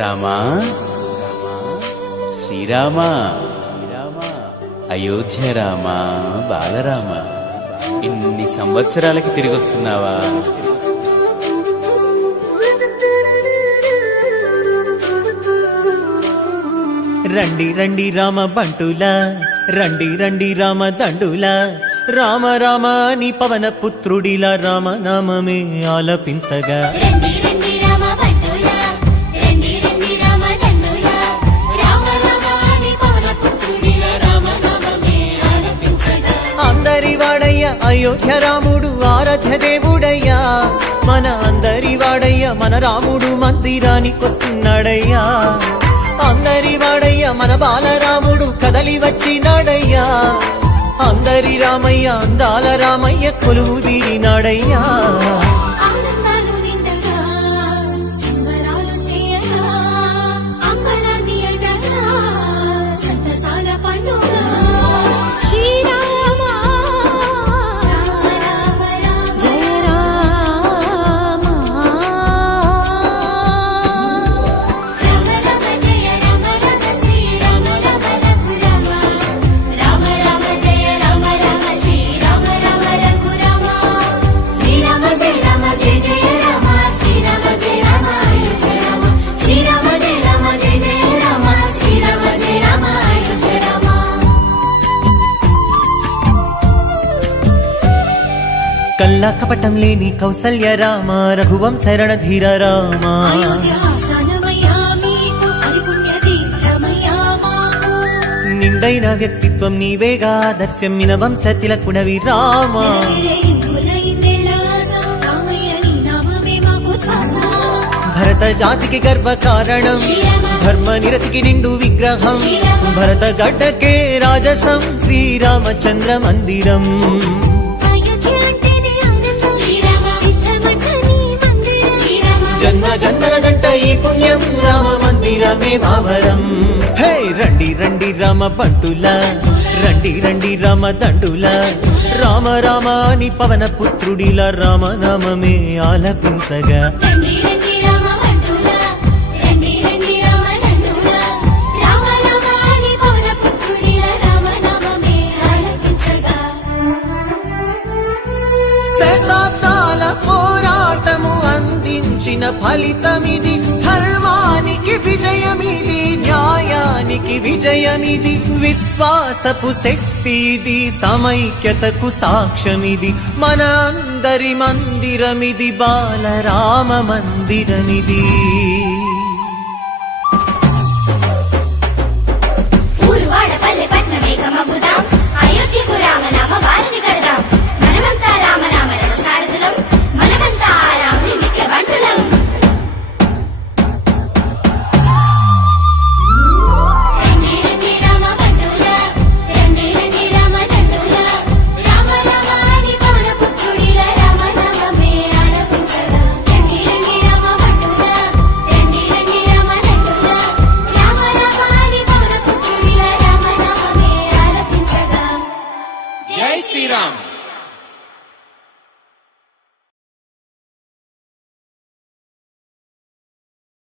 రామా శ్రీరామా అయోధ్య రామా బాలరామ ఇన్ని సంవత్సరాలకి తిరిగి వస్తున్నావా? రండి రండి రామ బంటులా, రండి రండి రామ దండులా, రామ రామ అని పవన పుత్రుడిలా రామ నామమే ఆలపించగా. రండి రండి రామ బంటులా, రండి రండి రామ దండులా, రామ రామ అని పవన పుత్రుడిలా రామ నామమే ఆలపించగా. అందరి వాడయ్య అయోధ్య రాముడు ఆరాధ్య దేవుడయ్యా, మన అందరి వాడయ్య మన రాముడు మందిరానికొస్తున్నాడయ్యా. అందరి వాడయ్య మన బాలరాముడు కదలి వచ్చినాడయ్యా, అందరి రామయ్య అందాల రామయ్య కొలువు తీరినాడయ్యా. ఆనందాలు నిండగా సంబరాలు చేయగా, అంగళాన్ని అంటగా సంతసాల పండుగ. శ్రీరామ రామ రామ రామ జయ రామ, రామ రామ జయ రామ రామ శ్రీరామ రామ రఘురామ, రామ రామ జయ రామ రామ శ్రీరామ రామ రఘురామ, శ్రీరామ జయ రామ జయ జయ రామ, శ్రీరామ జయ రామ అయోధ్య రామ, శ్రీరామ జయ రామ జయ జయ రామ, శ్రీరామ జయ రామ అయోధ్య రామ. కల్లా కపటం లేని కౌసల్య రామ, రఘువంశ రణధీర రామ. అయోధ్య ఆస్థానమయ్యా మీకు, అది పుణ్య తీర్థమయ్యా మాకు. నిండైన వ్యక్తిత్వం నీవేగా, దర్శమ్మిన వంశ తిలకుడవి రామ. ఎరగిరే ఇందుల ఇందేళ్ల ఆశ, రామయ్య నీ నామమే మాకు శ్వాస. భరత జాతికి గర్వ కారణం, ధర్మ నిరతికి నిండు విగ్రహం, భరత గడ్డకే రాజసం శ్రీరామచంద్ర మందిరం. అయోధ్య అంటేనే ఆనందం, శ్రీరామ సిద్ధమంట నీ మందిరం, శ్రీరామ జన్మ జన్మల గంట ఈ పుణ్యం, రామ మందిరమే మావరం. హే రండి రండి రామ బంటులా, రండి రండి రామ దండులా, రామ రామ అని పవన పుత్రుడిలా రామ నామమే ఆలపించగా. రండి రండి రామ బంటులా, రండి రండి రామ దండులా, రామ రామ అని పవన పుత్రుడిలా రామ నామమే ఆలపించగా. శతాబ్దాల పోరాటము అందించిన ఫలితమిది, ధర్మానికి విజయమిది, న్యాయానికి విజయమిది, విశ్వాసపు శక్తిది, సమైక్యతకు సాక్ష్యమిది, మన అందరి మందిరమిది, బాలరామ మందిరమిది. ఊరు వాడ పల్లె పట్నం ఏకమగుదాం, అయోధ్యకు రామ నామ భారతి కడదాం.